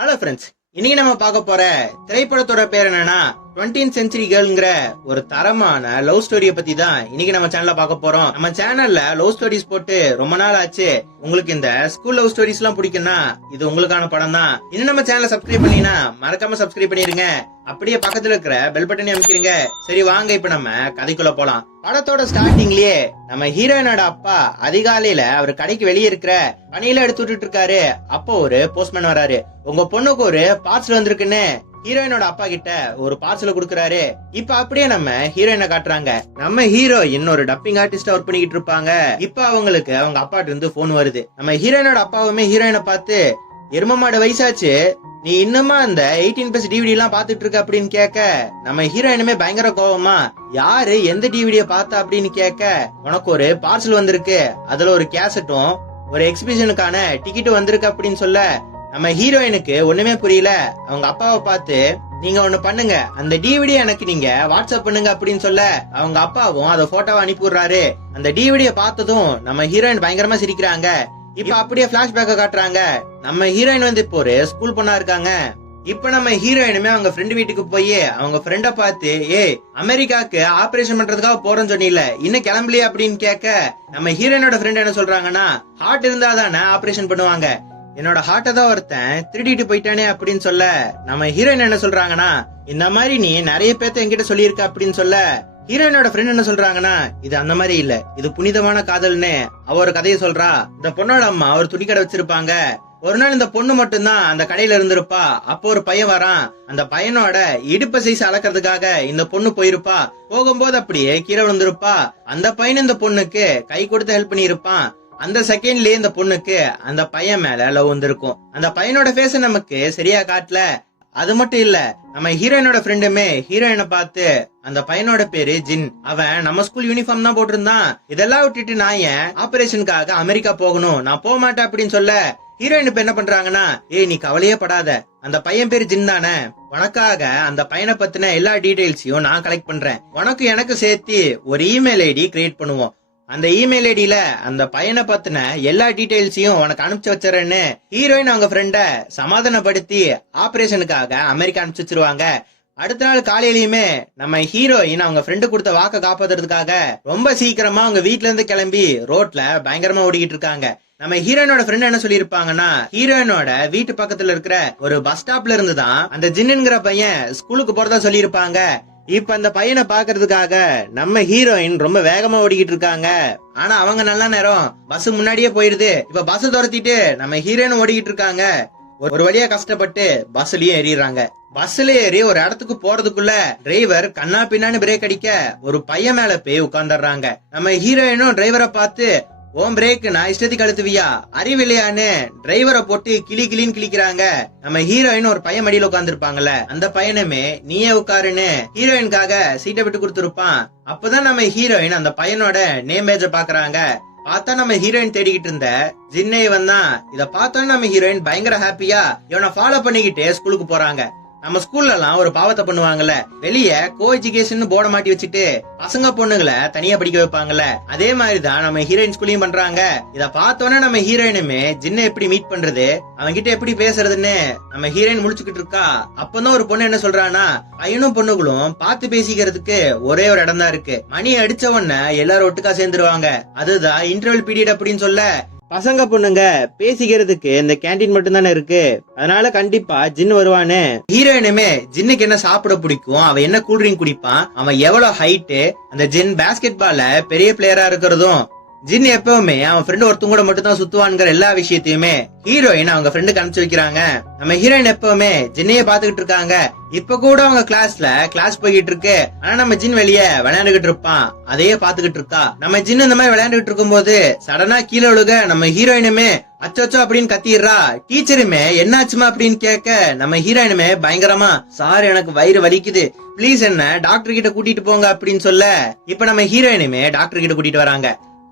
Hello friends இன்னைக்கு நம்ம பார்க்க போற திரைப்படத்தோட பேர் என்னன்னா 20th சென்ச்சுரி கேர்ள்ங்கிற ஒரு தரமான லவ் ஸ்டோரியை பத்தி தான் இன்னைக்கு நம்ம சேனல்ல பார்க்க போறோம். நம்ம சேனல்ல லவ் ஸ்டோரிஸ் போட்டு ரொம்ப நாள் ஆச்சு. உங்களுக்கு இந்த ஸ்கூல் லவ் ஸ்டோரிஸ் எல்லாம் பிடிக்கும்னா இது உங்களுக்கான படம் தான் இன்னும் நம்ம சேனலை சப்ஸ்கிரைப் பண்ணீங்கன்னா மறக்காம சப்ஸ்கிரைப் பண்ணிருங்க. அப்படியே பக்கத்துல இருக்கிற பெல் பட்டனை அமைக்கிறீங்க சரி வாங்க இப்ப நம்ம கதைக்குள்ள போலாம். படத்தோட ஸ்டார்டிங்லயே நம்ம ஹீரோயினோட அப்பா அதிகாலையில அவர் கடைக்கு வெளியே இருக்கிற பணியில எடுத்து விட்டுட்டு இருக்காரு. அப்போ ஒரு போஸ்ட்மேன் வராரு. உங்க பொண்ணுக்கு ஒரு பார்சல் வந்திருக்குன்னு ஹீரோயினோட அப்பா கிட்ட ஒரு பார்சல் கொடுக்கறாரு. இப்ப அப்படியே நம்ம ஹீரோயினை காட்டுறாங்க. நம்ம ஹீரோ இன்னொரு டப்பிங் ஆர்டிஸ்டா ஒர்க் பண்ணிக்கிட்டு இருப்பாங்க. இப்ப அவங்களுக்கு அவங்க அப்பாட்ட இருந்து போன் வருது. நம்ம ஹீரோயினோட அப்பாவுமே ஹீரோயினை பார்த்து எருமமாட வயசாச்சு. நீ இன்னுமா அந்த எயிட்டீன் பிளஸ் டிவிடி எல்லாம் பாத்துட்டு இருக்க? அப்படின்னு கேட்க நம்ம ஹீரோயினுமே பயங்கர கோவமா யாரு? எந்த டிவிடிய பார்த்தா? அப்படின்னு கேட்க உனக்கு ஒரு பார்சல் வந்திருக்கு. அதுல ஒரு கேசட்டும் ஒரு எக்ஸிபிஷனுக்கான டிக்கெட் வந்திருக்கு அப்படின்னு சொல்ல நம்ம ஹீரோயினுக்கு ஒண்ணுமே புரியல. அவங்க அப்பாவை பார்த்து நீங்க ஒண்ணு பண்ணுங்க. அந்த டிவிடி எனக்கு நீங்க வாட்ஸ்அப் பண்ணுங்க அப்படின்னு சொல்ல அவங்க அப்பாவும் அதை போட்டோவை அனுப்பிடுறாரு அந்த டிவிடியை பார்த்ததும் நம்ம ஹீரோயின் பயங்கரமா சிரிக்கிறாங்க. இப்ப அப்படியே பிளாஷ்பேக்க காட்டுறாங்க. நம்ம ஹீரோயின் வந்து இப்போ ஒரு ஸ்கூல் பொண்ணா இருக்காங்க. இப்ப நம்ம ஹீரோயினுமே அவங்க ஃப்ரெண்டு வீட்டுக்கு போய் அவங்க ஃப்ரெண்ட பார்த்து ஏய் அமெரிக்காக்கு ஆபரேஷன் பண்றதுக்காக போறேன்னு சொன்னீல இன்னும் கிளம்பலையே? அப்படின்னு கேட்க நம்ம ஹீரோயினோட ஃப்ரெண்ட் என்ன சொல்றாங்கன்னா ஹார்ட் இருந்தா தானே ஆபரேஷன் பண்ணுவாங்க. என்னோட ஹார்ட்டை தான் ஒருத்தன் திருடிட்டு போயிட்டானே அப்படின்னு சொல்ல. நம்ம ஹீரோயின் என்ன சொல்றாங்கன்னா இந்த மாதிரி நீ நிறைய பேர்த்த என்கிட்ட சொல்லியிருக்க அப்படின்னு சொல்ல. ஹீரோயினோட ஃப்ரெண்ட் என்ன சொல்றாங்கன்னா இது அந்த மாதிரி இல்ல. இது புனிதமான காதல்னு அவ ஒரு கதையை சொல்றா. இந்த பொண்ணோட அம்மா ஒரு துணி கடை வச்சிருப்பாங்க. ஒரு நாள் இந்த பொண்ணு மட்டும்தான் அந்த கடையில இருந்திருப்பா. அப்போ ஒரு பையன் வரான். அந்த பையனோட இடுப்ப சைஸ் அளக்கிறதுக்காக இந்த பொண்ணு போயிருப்பா. போகும்போது அப்படியே கீழே விழுந்திருப்பா. அந்த பையன் இந்த பொண்ணுக்கு கை கொடுத்து ஹெல்ப் பண்ணியிருப்பான். அந்த செகண்ட்லயே இந்த பொண்ணுக்கு அந்த பையன் மேல லவ் வந்திருக்கும். அந்த பையனோட ஃபேஸ் நமக்கு சரியா காட்டல. அது மட்டும் இல்ல நம்ம ஹீரோயினோட ஃப்ரெண்டுமே ஹீரோயினை பார்த்து அந்த பையனோட பேரு ஜின். அவன் நம்ம ஸ்கூல் யூனிஃபார்ம் தான் போட்டிருந்தான். இதெல்லாம் விட்டுட்டு நான் ஏன் ஆபரேஷனுக்காக அமெரிக்கா போகணும்? நான் போக மாட்டேன் அப்படின்னு சொல்ல ஹீரோயின் இப்ப என்ன பண்றாங்கன்னா ஏய் நீ கவலையே படாத. அந்த பையன் பேர் ஜின் தானே. உனக்காக அந்த பையனை பத்தின எல்லா டீடைல்ஸையும் நான் கலெக்ட் பண்றேன். உனக்கு எனக்கு சேர்த்து ஒரு இமெயில் ஐடி கிரியேட் பண்ணுவோம். அந்த இமெயில் ஐடியில அந்த பையனை பத்தின எல்லா டீடைல்ஸையும் உனக்கு அனுப்பிச்சு வச்சிடறேன்னு ஹீரோயின் அவங்க ஃப்ரெண்ட சமாதானப்படுத்தி ஆபரேஷனுக்காக அமெரிக்கா அனுப்பிச்சு வச்சிருவாங்க. அடுத்த நாள் காலையிலயுமே நம்ம ஹீரோயின் அவங்க ஃப்ரெண்டு கொடுத்த வாக்க காப்பாத்துறதுக்காக ரொம்ப சீக்கிரமா அவங்க வீட்ல இருந்து கிளம்பி ரோட்ல பயங்கரமா ஓடிக்கிட்டு இருக்காங்க. நம்ம ஹீரோயினோட ஃப்ரெண்ட் என்ன சொல்லியிருப்பாங்கன்னா ஹீரோயினோட வீட்டு பக்கத்துல இருக்கிற ஒரு பஸ் ஸ்டாப்ல இருந்து தான் அந்த ஜின்னுங்கிற பையன் ஸ்கூலுக்கு போறதா சொல்லியிருப்பாங்க. இப்ப அந்த பையனை பாக்குறதுக்காக நம்ம ஹீரோயின் ரொம்ப வேகமா ஓடிக்கிட்டு இருக்காங்க. ஆனா அவங்க நல்ல நேரம். பஸ் முன்னாடியே போயிருது. இப்ப பஸ் துரத்திட்டு நம்ம ஹீரோயின் ஓடிக்கிட்டு இருக்காங்க. ஒரு வழியா கஷ்டப்பட்டு பஸ்லயும் ஏறிடுறாங்க. பஸ்ல ஏறி ஒரு இடத்துக்கு போறதுக்குள்ள டிரைவர் கண்ணா பின்னான்னு பிரேக் அடிக்க ஒரு பையன் மேல போய் உட்காந்துடுறாங்க நம்ம ஹீரோயினும் டிரைவரை பார்த்து ஓம் பிரேக் நான் இஷ்டத்துக்கு அழுத்துவியா? அறிவில்லையான்னு டிரைவரை போட்டு கிளி கிளின்னு கிளிக்கிறாங்க நம்ம ஹீரோயின் ஒரு பையன் மடியில உட்காந்துருப்பாங்கல்ல அந்த பையனுமே நீயே உட்காருன்னு ஹீரோயினுக்காக சீட்டை விட்டு கொடுத்துருப்பான். அப்பதான் நம்ம ஹீரோயின் அந்த பையனோட நேம் பேஜ பாக்குறாங்க பார்த்தா நம்ம ஹீரோயின் தேடிக்கிட்டு இருந்த ஜின்னை வந்தான் இத பார்த்தோன்னு நம்ம ஹீரோயின் பயங்கர ஹாப்பியா இவனை ஃபாலோ பண்ணிக்கிட்டே ஸ்கூலுக்கு போறாங்க. நம்ம ஸ்கூல்ல எல்லாம் ஒரு பாவத்தை பண்ணுவாங்கல்ல. வெளிய கோ எஜுகேஷன் போர்டை மாட்டி வச்சுட்டு பசங்க பொண்ணுங்களை தனியா படிக்க வைப்பாங்கல்ல. அதே மாதிரிதான் நம்ம ஹீரோயின் ஸ்கூலையும் பண்றாங்க. இத பார்த்தோன்னே நம்ம ஹீரோயினுமே ஜின்ன எப்படி மீட் பண்றது அவன்கிட்ட எப்படி பேசுறதுன்னு நம்ம ஹீரோயின் முடிச்சுக்கிட்டு இருக்கா? அப்பதான் ஒரு பொண்ணு என்ன சொல்றானா பையனும் பொண்ணுகளும் பார்த்து பேசிக்கிறதுக்கு ஒரே ஒரு இடம் தான் இருக்கு. மணி அடிச்ச உடனே எல்லாரும் ஒட்டுக்கா சேர்ந்துருவாங்க. அதுதான் இன்டர்வல் பீரியட் அப்படின்னு சொல்ல பசங்க பொண்ணுங்க பேசிக்கிறதுக்கு இந்த கேண்டீன் மட்டும் தானே இருக்கு? அதனால கண்டிப்பா ஜின் வருவானு. ஹீரோயினுமே ஜின்னுக்கு என்ன சாப்பிட பிடிக்கும்? அவன் என்ன கூல்ட்ரிங்க் குடிப்பான்? அவன் எவ்வளவு ஹைட்டு அந்த ஜின் பேஸ்கெட் பால்ல பெரிய பிளேயரா இருக்கிறதும் ஜின் எப்பவுமே அவன் ஃப்ரெண்டு ஒருத்தங்க கூட மட்டும் தான் சுத்துவான்ங்கிற எல்லா விஷயத்தையுமே ஹீரோயின் அவங்க ஃப்ரெண்டுக்கு அனுப்பிச்சு வைக்கிறாங்க. நம்ம ஹீரோயின் எப்பவுமே ஜின்னையே பாத்துக்கிட்டு இருக்காங்க. இப்ப கூட அவங்க கிளாஸ்ல கிளாஸ் போய்கிட்டு இருக்கு. ஆனா நம்ம ஜின் வெளியே விளையாண்டுகிட்டு இருப்பான். அதையே பாத்துக்கிட்டு இருக்கா. நம்ம ஜின் இந்த மாதிரி விளையாண்டுகிட்டு இருக்கும்போது சடனா கீழே விழுக நம்ம ஹீரோயினுமே அச்சோச்சோ அப்படின்னு கத்திடுறா. டீச்சருமே என்னாச்சுமா அப்படின்னு கேட்க நம்ம ஹீரோயினுமே பயங்கரமா சார் எனக்கு வயிறு வலிக்குது. ப்ளீஸ் என்ன டாக்டர் கிட்ட கூட்டிட்டு போங்க அப்படின்னு சொல்ல இப்ப நம்ம ஹீரோயினுமே டாக்டர் கிட்ட கூட்டிட்டு வராங்க.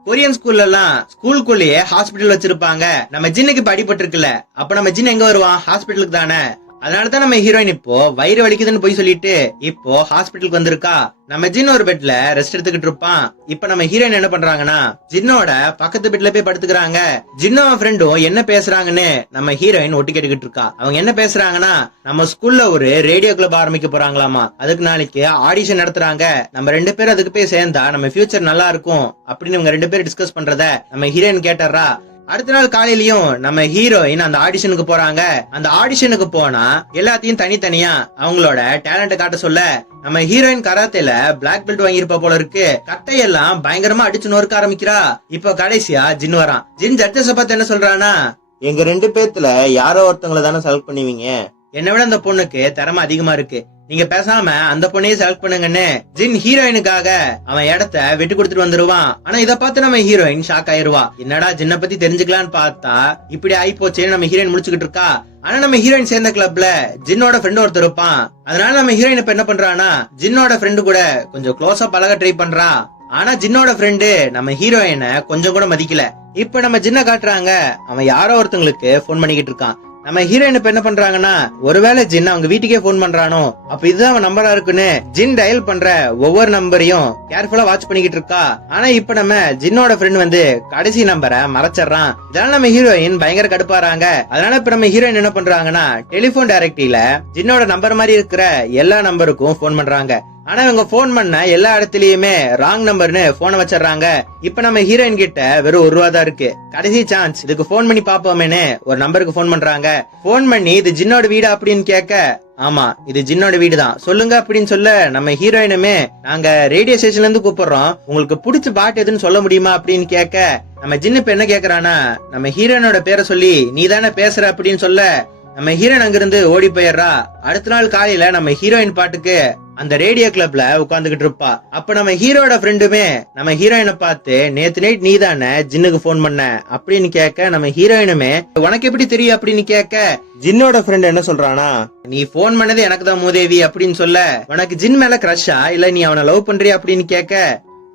கொரியன் ஸ்கூல்ல எல்லாம் ஸ்கூலுக்குள்ளேயே ஹாஸ்பிட்டல் வச்சிருப்பாங்க. நம்ம ஜின்னுக்கு இப்ப அடிபட்டு இருக்குல்ல அப்ப நம்ம ஜின் எங்க வருவான்? ஹாஸ்பிட்டலுக்கு தானே? அதனாலதான் நம்ம ஹீரோயின் இப்போ வயிறு வலிக்குதுன்னு போய் சொல்லிட்டு இப்போ ஹாஸ்பிட்டலுக்கு வந்திருக்கா. நம்ம ஜின் ஒரு பெட்ல ரெஸ்ட் எடுத்துக்கிட்டு இருப்பான். இப்ப நம்ம ஹீரோயின் என்ன பண்றாங்கன்னா ஜின்னோட பக்கத்து பெட்ல போய் படுத்துக்கிறாங்க. ஜின்னோட ஃப்ரெண்டும் என்ன பேசுறாங்கன்னு நம்ம ஹீரோயின் ஒட்டி கேட்டுக்கிட்டு இருக்கா. அவங்க என்ன பேசுறாங்கன்னா நம்ம ஸ்கூல்ல ஒரு ரேடியோ கிளப் ஆரம்பிக்க போறாங்களாமா. அதுக்கு நாளைக்கு ஆடிஷன் நடத்துறாங்க. நம்ம ரெண்டு பேரும் அதுக்கு போய் சேர்ந்தா நம்ம ஃபியூச்சர் நல்லா இருக்கும் அப்படின்னு இவங்க ரெண்டு பேரும் டிஸ்கஸ் பண்றத நம்ம ஹீரோயின் கேட்டுறா அடுத்த நாள் காலையிலயும் நம்ம ஹீரோயின் அந்த ஆடிஷனுக்கு போறாங்க. அந்த ஆடிஷனுக்கு போனா எல்லாத்தையும் தனித்தனியா அவங்களோட டேலண்ட் காட்ட சொல்ல நம்ம ஹீரோயின் கராத்தேல பிளாக் பெல்ட் வாங்கியிருப்பா போல இருக்கு. கட்டையெல்லாம் பயங்கரமா அடிச்சு நொறுக்க ஆரம்பிக்கிறா. இப்ப கடைசியா ஜின் வரான். ஜின் ஜட்ஜஸ பார்த்து என்ன சொல்றானா எங்க ரெண்டு பேர்த்துல யாரோ ஒருத்தவங்கள தானே செலக்ட் பண்ணுவீங்க? என்னை விட அந்த பொண்ணுக்கு திறமை அதிகமா இருக்கு. நீங்க பேசாம அந்த பொண்ணையே செலக்ட் பண்ணுங்கன்னு ஜின் ஹீரோயினுக்காக அவன் இடத்த விட்டு கொடுத்துட்டு வந்துருவான். ஆனா இத பார்த்து நம்ம ஹீரோயின் ஷாக் ஆயிருவா. என்னடா ஜின்ன பத்தி தெரிஞ்சுக்கலான்னு பார்த்தா இப்படி ஆயிப்போச்சேன்னு நம்ம ஹீரோயின் முடிச்சுக்கிட்டு இருக்கா? ஆனா நம்ம ஹீரோயின் சேர்ந்த கிளப்ல ஜின்னோட ஃப்ரெண்ட் ஒருத்தர் இருப்பான். அதனால நம்ம ஹீரோயின் இப்ப என்ன பண்றானா ஜின்னோட ஃப்ரெண்டு கூட கொஞ்சம் க்ளோஸா பழக ட்ரை பண்றா. ஆனா ஜின்னோட ஃப்ரெண்டு நம்ம ஹீரோயினை கொஞ்சம் கூட மதிக்கல. இப்ப நம்ம ஜின்ன காட்டுறாங்க. அவன் யாரோ ஒருத்தங்களுக்கு ஃபோன் பண்ணிக்கிட்டு இருக்கான். நம்ம ஹீரோயின் இப்ப என்ன பண்றாங்கன்னா ஒருவேளை ஜின் அவங்க வீட்டுக்கே ஃபோன் பண்றானோ அப்ப இதுதான் அவன் நம்பரா இருக்குன்னு ஜின் டயல் பண்ற ஒவ்வொரு நம்பரையும் கேர்ஃபுல்லா வாட்ச் பண்ணிக்கிட்டு இருக்கா. ஆனா இப்ப நம்ம ஜின்னோட ஃப்ரெண்ட் வந்து கடைசி நம்பரை மறைச்சிடறான். இதனால நம்ம ஹீரோயின் பயங்கர கடுப்பாறாங்க. அதனால இப்ப நம்ம ஹீரோயின் என்ன பண்றாங்கன்னா டெலிபோன் டைரக்டரியில ஜின்னோட நம்பர் மாதிரி இருக்கிற எல்லா நம்பருக்கும் ஃபோன் பண்றாங்க. ஆனா இவங்க ஃபோன் பண்ண எல்லா இடத்துலயுமே ராங் நம்பர்னு போனை வச்சிடுறாங்க. இப்ப நம்ம ஹீரோயின் கிட்ட வெறும் ஒரு ரூபா தான் இருக்கு. கடைசி சான்ஸ் இதுக்கு ஃபோன் பண்ணி பாப்போமேனு ஒரு நம்பருக்கு ஃபோன் பண்றாங்க. ஃபோன் பண்ணி இது ஜின்னோட வீடா அப்படின்னு கேட்க ஆமா இது ஜின்னோட வீடு தான் சொல்லுங்க அப்படின்னு சொல்ல நம்ம ஹீரோயினுமே நாங்க ரேடியோ ஸ்டேஷன்ல இருந்து கூப்பிடுறோம். உங்களுக்கு பிடிச்ச பாட்டு எதுன்னு சொல்ல முடியுமா அப்படின்னு கேட்க நம்ம ஜின்னு இப்ப என்ன கேக்குறானா நம்ம ஹீரோயினோட பேரை சொல்லி நீ தானே பேசுற அப்படின்னு சொல்ல நம்ம ஹீரோயின் அங்கிருந்து ஓடி போயிடுறா. அடுத்த நாள் காலையில நம்ம ஹீரோயின் பாட்டுக்கு அந்த ரேடியோ கிளப்ல உட்காந்துக்கிட்டு இருப்பா. அப்ப நம்ம ஹீரோட ஃப்ரெண்டுமே நம்ம ஹீரோயினை பார்த்து நேத்து நைட் நீ தானே ஜின்னுக்கு போன் பண்ண. அப்படின்னு கேட்க நம்ம ஹீரோயினுமே உனக்கு எப்படி தெரியும்? அப்படின்னு கேட்க ஜின்னோட ஃப்ரெண்ட் என்ன சொல்றானா? நீ ஃபோன் பண்ணது எனக்கு தான் மூதேவி அப்படின்னு சொல்ல உனக்கு ஜின் மேல கிரஷா இல்ல நீ அவனை லவ் பண்றியா? அப்படின்னு கேட்க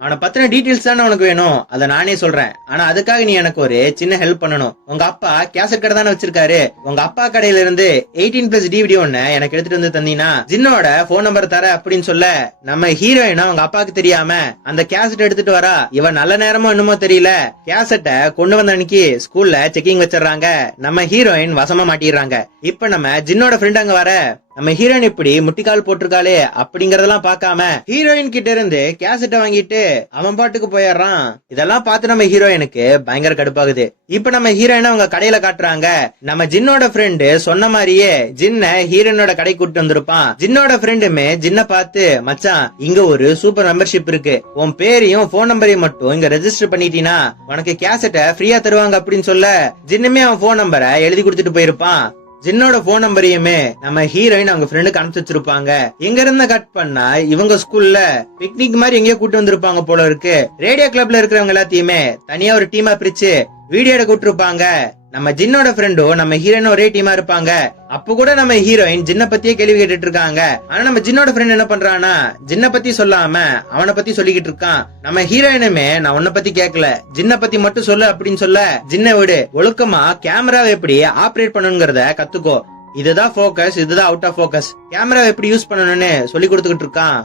அவனை பத்தின டீட்டெயில்ஸ் தானே உனக்கு வேணும்? அதை நானே சொல்றேன். ஆனா அதுக்காக நீ எனக்கு ஒரு சின்ன ஹெல்ப் பண்ணணும். உங்க அப்பா கேசட் கடை தானே வச்சிருக்காரு. உங்க அப்பா கடையில இருந்து எயிட்டீன் பிளஸ் டிவிடி ஒன்னு எனக்கு எடுத்துட்டு வந்து தந்தீங்கன்னா ஜின்னோட போன் நம்பர் தர அப்படின்னு சொல்ல நம்ம ஹீரோயினா உங்க அப்பாவுக்கு தெரியாம அந்த கேசட் எடுத்துட்டு வரா. இவன் நல்ல நேரமோ என்னமோ தெரியல. கேசட்டை கொண்டு வந்த அன்னைக்கு ஸ்கூல்ல செக்கிங் வச்சிடுறாங்க. நம்ம ஹீரோயின் வசமா மாட்டிடுறாங்க. இப்ப நம்ம ஜின்னோட ஃப்ரெண்ட் அங்க வர நம்ம ஹீரோயின் இப்படி முட்டிக்கால் போட்டிருக்காளே அப்படிங்கறதெல்லாம் பார்க்காம ஹீரோயின் கிட்ட இருந்து கேசட்டை வாங்கிட்டு அவன் பாட்டுக்கு போயிடுறான். இதெல்லாம் பார்த்து நம்ம ஹீரோயினுக்கு பயங்கர கடுப்பாகுது. இப்ப நம்ம ஹீரோயினை அவங்க கடையில காட்டுறாங்க. நம்ம ஜின்னோட ஃப்ரெண்டு சொன்ன மாதிரியே ஜின்ன ஹீரோயினோட கடை கூட்டு வந்திருப்பான். ஜின்னோட ஃப்ரெண்டுமே ஜின்ன பார்த்து மச்சான் இங்க ஒரு சூப்பர் மெம்பர்ஷிப் இருக்கு. உன் பேரையும் போன் நம்பரையும் மட்டும் இங்க ரெஜிஸ்டர் பண்ணிட்டீனா உனக்கு கேசட்டை ஃப்ரீயா தருவாங்க அப்படின்னு சொல்ல ஜின்னுமே அவன் போன் நம்பரை எழுதி கொடுத்துட்டு போயிருப்பான். ஜின்னோட போன் நம்பரையுமே நம்ம ஹீரோயின் அவங்க ஃப்ரெண்டுக்கு அனுப்பிச்சு வச்சிருப்பாங்க. எங்க இருந்து கட் பண்ணா இவங்க ஸ்கூல்ல பிக்னிக் மாதிரி எங்கேயோ கூட்டு வந்திருப்பாங்க போல இருக்கு. ரேடியோ கிளப்ல இருக்கிறவங்க எல்லாத்தையுமே தனியா ஒரு டீமா பிரிச்சு வீடியோ எடுக்க விட்டுருப்பாங்க நம்ம ஜின்னோட ஃப்ரெண்டும் நம்ம ஹீரோயின் ஒரே டீமா இருப்பாங்க. அப்ப கூட நம்ம ஹீரோயின் ஜின்ன பத்தியே கேள்வி கேட்டுட்டு இருக்காங்க ஆனா நம்ம ஜின்னோட ஃப்ரெண்ட் என்ன பண்றானா ஜின்ன பத்தி சொல்லாம அவனை பத்தி சொல்லிக்கிட்டு இருக்கான். நம்ம ஹீரோயினுமே நான் உன்னை பத்தி கேட்கல ஜின்ன பத்தி மட்டும் சொல்லு அப்படின்னு சொல்ல ஜின்ன விடு. ஒழுக்கமா கேமராவை எப்படி ஆப்ரேட் பண்ணணுங்கிறத கத்துக்கோ. இதுதான் ஃபோக்கஸ் இதுதான் அவுட் ஆஃப் ஃபோக்கஸ் கேமராவை எப்படி யூஸ் பண்ணணும்னு சொல்லி கொடுத்துக்கிட்டு இருக்கான்.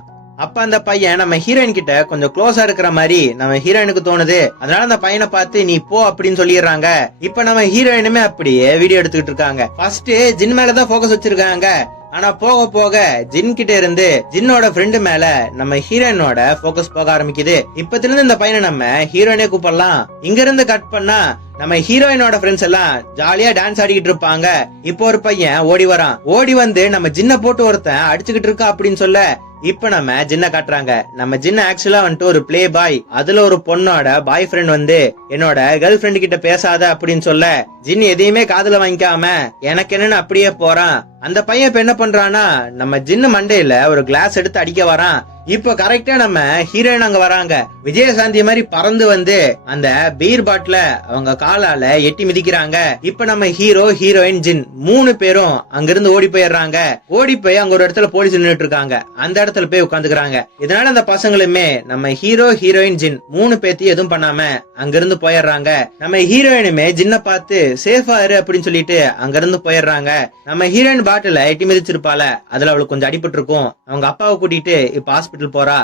அப்ப அந்த பையன் நம்ம ஹீரோயின் கிட்ட கொஞ்சம் க்ளோஸா இருக்கிற மாதிரி நம்ம ஹீரோயினுக்கு தோணுது. அதனால அந்த பையனை பார்த்து நீ போ அப்படின்னு சொல்லிடுறாங்க. இப்ப நம்ம ஹீரோயினுமே அப்படியே வீடியோ எடுத்துக்கிட்டு இருக்காங்க. ஃபர்ஸ்ட் ஜின் மேலதான் ஃபோக்கஸ் வச்சிருக்காங்க. ஆனா போக போக ஜின் கிட்ட இருந்து ஜின்னோட ஃப்ரெண்டு மேல நம்ம ஹீரோயினோட ஃபோக்கஸ் போக ஆரம்பிக்குது. இப்பத்துல இருந்து இந்த பையனை நம்ம ஹீரோயினே கூப்பிடலாம். இங்க இருந்து கட் பண்ணா நம்ம ஹீரோயினோட ஃப்ரெண்ட்ஸ் எல்லாம் ஜாலியா டான்ஸ் ஆடிக்கிட்டு இருப்பாங்க. இப்போ ஒரு பையன் ஓடி வரான். ஓடி வந்து நம்ம ஜின்ன போட்டு ஒருத்தன் அடிச்சுக்கிட்டு இருக்கா அப்படின்னு சொல்ல இப்ப நம்ம ஜின்ன காட்டுறாங்க. நம்ம ஜின்ன ஆக்சுவலா வந்துட்டு ஒரு ப்ளே பாய் அதுல ஒரு பொண்ணோட பாய் ஃப்ரெண்ட் வந்து என்னோட கேர்ள் ஃப்ரெண்ட் கிட்ட பேசாத அப்படின்னு சொல்ல ஜின் எதையுமே காதுல வாங்கிக்காம எனக்கு என்னன்னு அப்படியே போறான். அந்த பையன் இப்ப என்ன பண்றானா நம்ம ஜின்னு மண்டையில ஒரு கிளாஸ் எடுத்து அடிக்க வரான். இப்போ கரெக்டா நம்ம ஹீரோயின் அங்க வராங்க. விஜயசாந்தி மாதிரி பறந்து வந்து அந்த பீர் பாட்டில அவங்க காலால எட்டி மிதிக்கிறாங்க. இப்ப நம்ம ஹீரோ ஹீரோயின் ஜின் மூணு பேரும் அங்கிருந்து ஓடி போயிடுறாங்க. ஓடி போய் அங்க ஒரு இடத்துல போலீஸ் நின்னுட்டு இருக்காங்க. அந்த இடத்துல போய் உட்காந்துக்கிறாங்க. இதனால அந்த பசங்களுமே நம்ம ஹீரோ ஹீரோயின் ஜின் மூணு பேத்தையும் எதுவும் பண்ணாம அங்கிருந்து போயிடுறாங்க. நம்ம ஹீரோயினுமே ஜின்ன பார்த்து சேஃபா இரு அப்படின்னு சொல்லிட்டு அங்கிருந்து போயிடுறாங்க. நம்ம ஹீரோயின் பாட்டில எட்டி மிதிச்சிருப்பால அதுல அவளுக்கு கொஞ்சம் அடிபட்டு இருக்கும் அவங்க அப்பாவை கூட்டிட்டு இப்ப ஹாஸ்பிட்டல் போறா.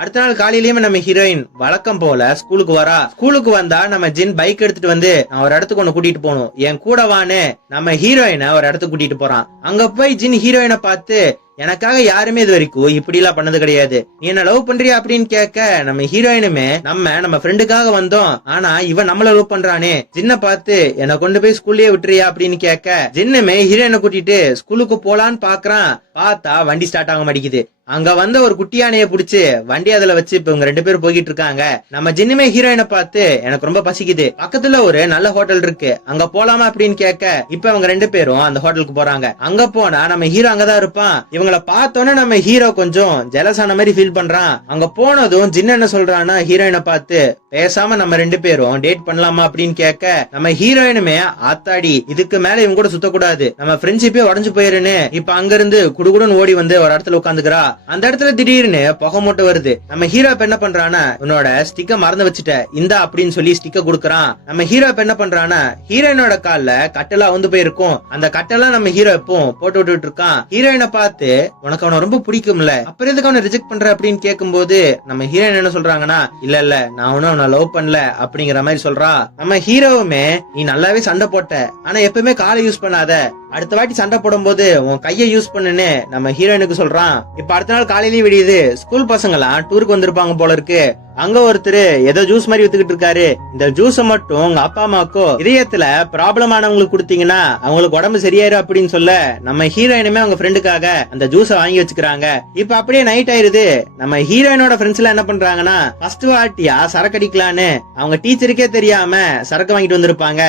அடுத்த நாள் காலையிலயுமே நம்ம ஹீரோயின் வழக்கம் போல ஸ்கூலுக்கு வரா. ஸ்கூலுக்கு வந்தா நம்ம ஜின் பைக் எடுத்துட்டு வந்து நான் ஒரு இடத்துக்கு ஒண்ணு கூட்டிட்டு போகணும். என் கூட வான்னு நம்ம ஹீரோயினை ஒரு இடத்துக்கு கூட்டிட்டு போறான். அங்க போய் ஜின் ஹீரோயினை பார்த்து எனக்காக யாருமே இது வரைக்கும் இப்படி எல்லாம் பண்ணது கிடையாது. நீ என்ன லவ் பண்றியா அப்படின்னு கேட்க நம்ம ஹீரோயினுமே நம்ம நம்ம ஃப்ரெண்டுக்காக வந்தோம். ஆனா இவன் நம்மள லவ் பண்றானே. ஜின்ன பார்த்து என்ன கொண்டு போய் ஸ்கூல்லயே விட்டுறியா? அப்படின்னு கேட்க ஜின்னுமே ஹீரோயினை கூட்டிட்டு ஸ்கூலுக்கு போலான்னு பாக்குறான். பார்த்தா வண்டி ஸ்டார்ட் ஆக மாட்டேங்குது. அங்க வந்த ஒரு குட்டி யானையை புடிச்சு வண்டி அதுல வச்சு இப்ப இவங்க ரெண்டு பேரும் போய்கிட்டு இருக்காங்க. நம்ம ஜின்னுமே ஹீரோயினை பார்த்து எனக்கு ரொம்ப பசிக்குது. பக்கத்துல ஒரு நல்ல ஹோட்டல் இருக்கு. அங்க போலாமா? அப்படின்னு கேட்க இப்ப அவங்க ரெண்டு பேரும் அந்த ஹோட்டலுக்கு போறாங்க. அங்க போனா நம்ம ஹீரோ அங்கதான் இருப்பான். இவங்கள பார்த்தோன்னே நம்ம ஹீரோ கொஞ்சம் ஜெலஸ் மாதிரி ஃபீல் பண்றான். அங்க போனதும் ஜின் என்ன சொல்றான்னா ஹீரோயினை பார்த்து பேசாம நம்ம ரெண்டு பேரும் டேட் பண்ணலாமா? அப்படின்னு கேட்க நம்ம ஹீரோயினுமே ஆத்தாடி இதுக்கு மேல இவங்க கூட சுத்தக்கூடாது. நம்ம ஃப்ரெண்ட்ஷிப்பே உடஞ்சு போயிருன்னு. இப்ப அங்க இருந்து குடுகுடுன்னு ஓடி வந்து ஒரு இடத்துல உட்காந்துக்கிறா அந்த இடத்துல திடீர்னு புகை மூட்டை வருது. நம்ம ஹீரோ இப்ப என்ன பண்றானா உன்னோட ஸ்டிக்க மறந்து வச்சுட்ட. இந்தா அப்படின்னு சொல்லி ஸ்டிக்க குடுக்கறான். நம்ம ஹீரோ இப்ப என்ன பண்றானா ஹீரோயினோட கால்ல கட்டெல்லாம் வந்து போயிருக்கும். அந்த கட்டெல்லாம் நம்ம ஹீரோ எப்போ போட்டு விட்டுட்டு இருக்கான். ஹீரோயினை பார்த்து உனக்கு அவனை ரொம்ப பிடிக்கும்ல. அப்புறம் எதுக்கு அவனை ரிஜெக்ட் பண்ற அப்படின்னு கேட்கும்போது நம்ம ஹீரோயின் என்ன சொல்றாங்கன்னா இல்ல இல்ல நான் ஒன்னும் அவனை லவ் பண்ணல அப்படிங்கிற மாதிரி சொல்றா. நம்ம ஹீரோவுமே நீ நல்லாவே சண்டை போட்ட. ஆனா எப்பவுமே காலை யூஸ் பண்ணாத. அடுத்த வாட்டி சண்டை போடும்போது உன் கையை யூஸ் பண்ணுன்னு நம்ம ஹீரோயினுக்கு சொல்றான். இப்ப அடுத்த நாள் காலையிலேயே விடியுது. ஸ்கூல் பசங்களாம் டூருக்கு வந்திருப்பாங்க போல இருக்கு. அங்க ஒருத்தர் ஏதோ ஜூஸ் மாதிரி வித்துக்கிட்டு இருக்காரு. இந்த ஜூஸ மட்டும் உங்க அப்பா அம்மாக்கோ இதயத்துல ப்ராப்ளம் ஆனவங்களுக்கு கொடுத்தீங்கன்னா அவங்களுக்கு உடம்பு சரியாயிரும் அப்படின்னு சொல்ல நம்ம ஹீரோயினுமே அவங்க ஃப்ரெண்டுக்காக அந்த ஜூஸ வாங்கி வச்சுக்கிறாங்க. இப்ப அப்படியே நைட் ஆயிருது. நம்ம ஹீரோயினோட ஃப்ரெண்ட்ஸ் எல்லாம் என்ன பண்றாங்கன்னா ஃபர்ஸ்ட் வாட்டியா சரக்கு அடிக்கலான்னு அவங்க டீச்சருக்கே தெரியாம சரக்கு வாங்கிட்டு வந்திருப்பாங்க.